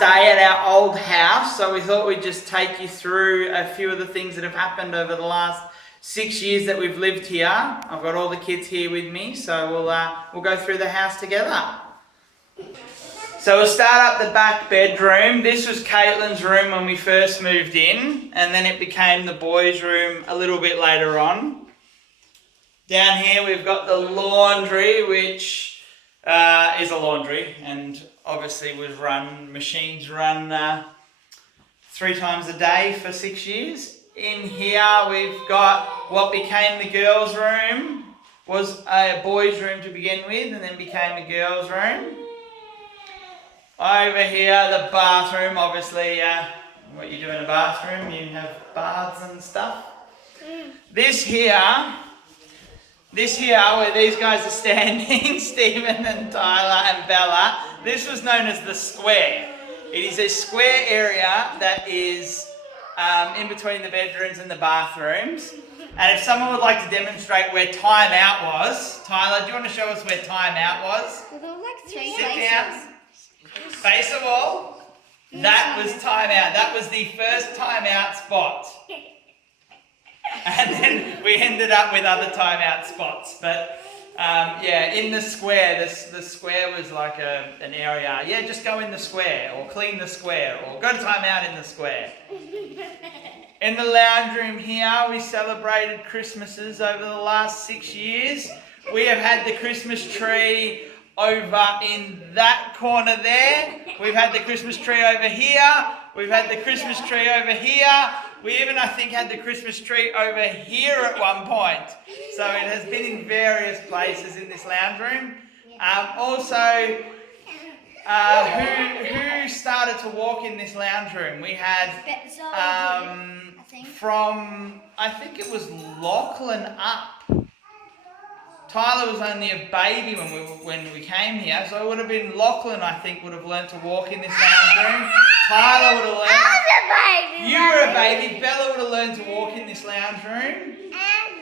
last day at our old house, so we thought we'd just take you through a few of the things that have happened over the last 6 years that we've lived here. I've got all the kids here with me, so we'll go through the house together. So we'll start up the back bedroom. This was Caitlin's room when we first moved in, and then it became the boys' room a little bit later on. Down here we've got the laundry, which is a laundry, and obviously machines run 3 times a day for 6 years. In here we've got what became the girls' room, was a boys' room to begin with, and then became a girls' room. Over here, the bathroom, obviously, what you do in a bathroom, you have baths and stuff. This here, where these guys are standing, Stephen and Tyler and Bella, this was known as the square. It is a square area that is in between the bedrooms and the bathrooms. And if someone would like to demonstrate where time out was, Tyler, do you want to show us where time out was? Well, there were like 3 Sit places. down. Face the wall. That was time out. That was the first time out spot. And then we ended up with other time out spots. But yeah, in the square, the square was like an area. Yeah, just go in the square or clean the square or go to time out in the square. In the lounge room here, we celebrated Christmases over the last 6 years. We have had the Christmas tree over in that corner there. We've had the Christmas tree over here. We've had the Christmas tree over here. We even, I think, had the Christmas tree over here at one point. So it has been in various places in this lounge room. Also, who started to walk in this lounge room? We had from, I think it was Lachlan up. Tyler was only a baby when we came here, so it would have been Lachlan, I think, would have learned to walk in this lounge room. Tyler would have learned. I was a baby. You were a baby. Bella would have learned to walk in this lounge room.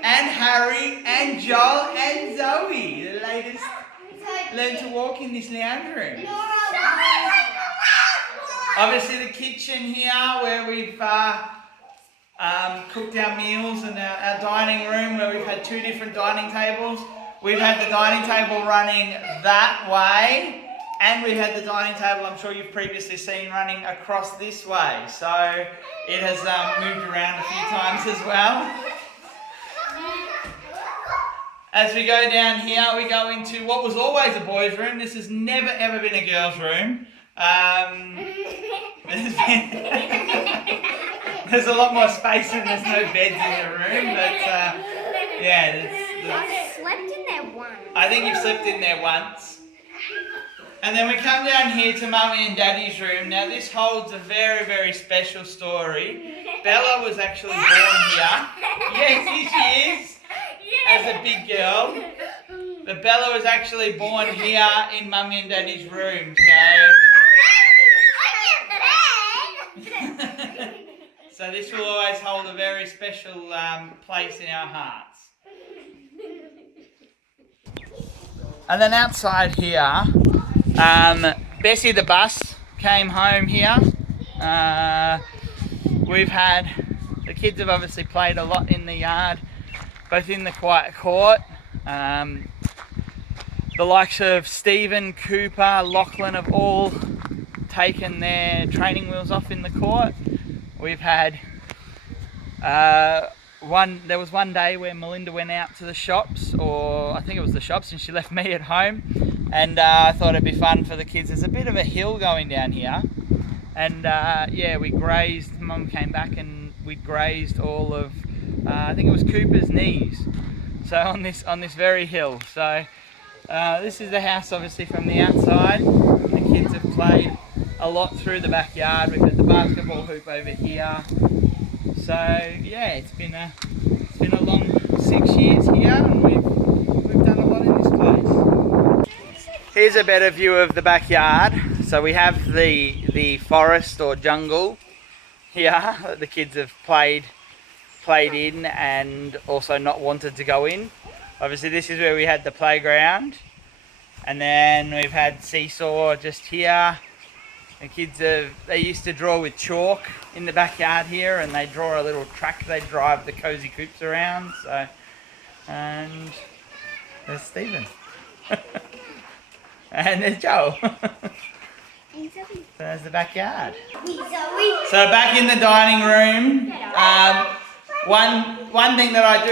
And Harry and Joel and Zoe, the latest, learned to walk in this lounge room. Obviously the kitchen here where we've cooked our meals, and our dining room where we've had 2 different dining tables. We've had the dining table running that way, and we've had the dining table, I'm sure you've previously seen, running across this way. So it has moved around a few times as well. As we go down here, we go into what was always a boys' room. This has never ever been a girls' room. There's a lot more space and there's no beds in the room, but yeah. I slept in there once. I think you've slept in there once. And then we come down here to Mummy and Daddy's room. Now this holds a very, very special story. Bella was actually born here. Yes, here she is, as a big girl. But Bella was actually born here in Mummy and Daddy's room, so this will always hold a very special place in our hearts. And then outside here, Bessie the bus came home here. The kids have obviously played a lot in the yard, both in the quiet court. The likes of Stephen, Cooper, Lachlan have all taken their training wheels off in the court. We've had there was one day where Melinda went out to the shops, or I think it was the shops, and she left me at home, and I thought it'd be fun for the kids. There's a bit of a hill going down here, and yeah, we grazed. Mum came back and we grazed all of I think it was Cooper's knees, so on this very hill. So this is the house obviously from the outside. The kids have played a lot through the backyard. We've got the basketball hoop over here. So yeah, it's been a long 6 years here, and we've done a lot in this place. Here's a better view of the backyard. So we have the forest or jungle here that the kids have played in and also not wanted to go in. Obviously this is where we had the playground, and then we've had seesaw just here. The kids they used to draw with chalk in the backyard here, and they draw a little track they drive the cozy coops around. So, and there's Stephen. And there's Joe. There's the backyard. So back in the dining room, one thing that I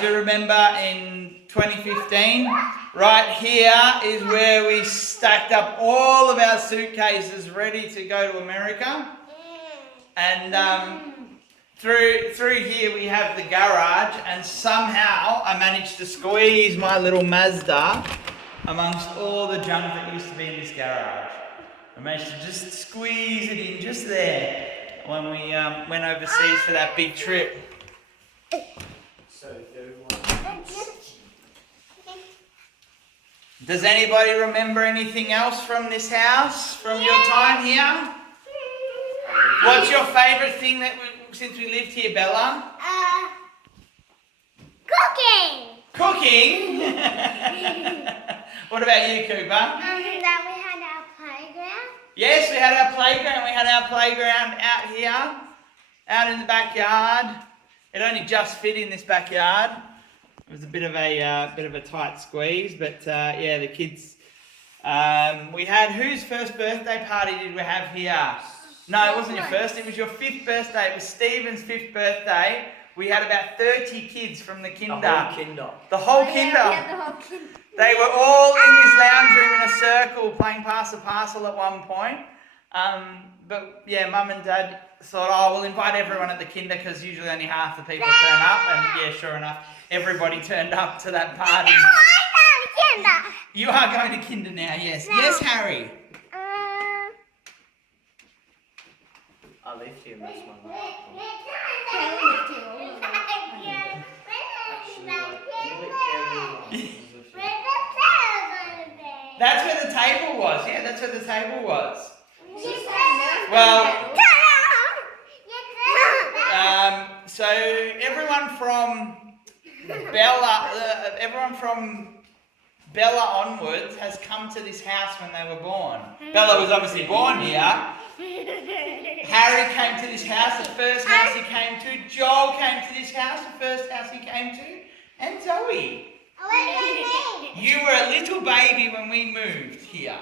do remember in 2015, right here is where we stacked up all of our suitcases ready to go to America. And through here we have the garage, and somehow I managed to squeeze my little Mazda amongst all the junk that used to be in this garage. I managed to just squeeze it in just there when we went overseas for that big trip. Does anybody remember anything else from this house, from your time here? What's your favourite thing since we lived here, Bella? Cooking. Cooking? What about you, Cooper? That we had our playground. Yes, we had our playground. We had our playground out here, out in the backyard. It only just fit in this backyard. It was a bit of a tight squeeze, but yeah, the kids. We had, whose first birthday party did we have here? No, it wasn't your first. It was your 5th birthday. It was Stephen's 5th birthday. We had about 30 kids from the kinder. The whole kinder. The whole kinder. They were all in this lounge room in a circle playing pass the parcel at one point. But yeah, Mum and Dad thought, oh, we'll invite everyone at the kinder because usually only half the people turn up. And yeah, sure enough, everybody turned up to that party. You are going to kinder now, yes. No. Yes, Harry. I lived here this one. That's where the table was. Yeah, that's where the table was. Well, so everyone from Bella onwards has come to this house when they were born. Bella was obviously born here. Harry came to this house, the first house he came to. Joel came to this house, the first house he came to. And Zoe. You were a little baby when we moved here.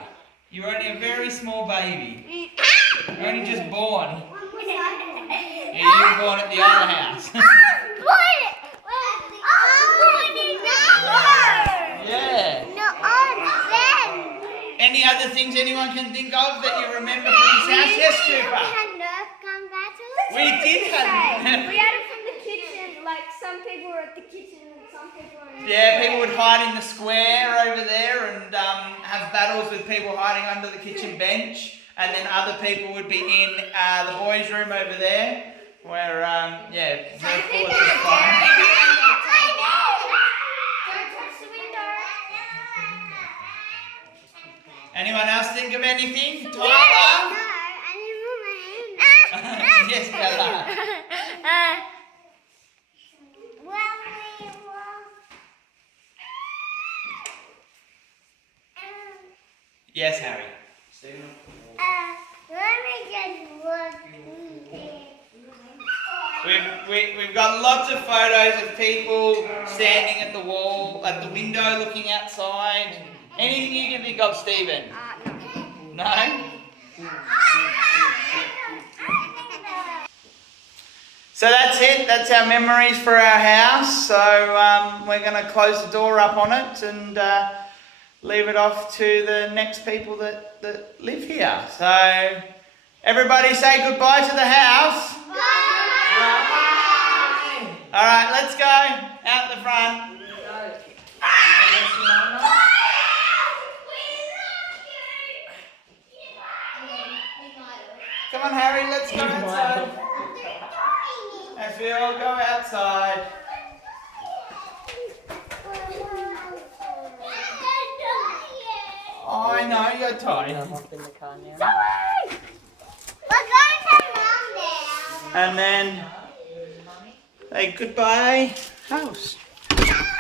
You were only a very small baby. You were only just born. Yeah, you were born at the other house. Yeah. Any other things anyone can think of that you remember from this house? Yes, Cooper. We did have. We had it from the kitchen. Like some people were at the kitchen and some people were in the Yeah, people would hide in the square over there and have battles with people hiding under the kitchen bench, and then other people would be in the boys' room over there, where yeah, very full of fun. Anyone else think of anything? Tyler? Yes, Bella. Yes, Harry. We've got lots of photos of people standing at the wall, at the window, looking outside. Anything you can think of, Stephen? No? So that's it. That's our memories for our house. So we're going to close the door up on it and leave it off to the next people that live here. So everybody say goodbye to the house. Bye. All right, let's go out the front. Come on, Harry, let's go outside. As we all go outside. Oh, I know, you're tired. Hop in the car now. Sorry! We're going to Mum now. And then say goodbye, house.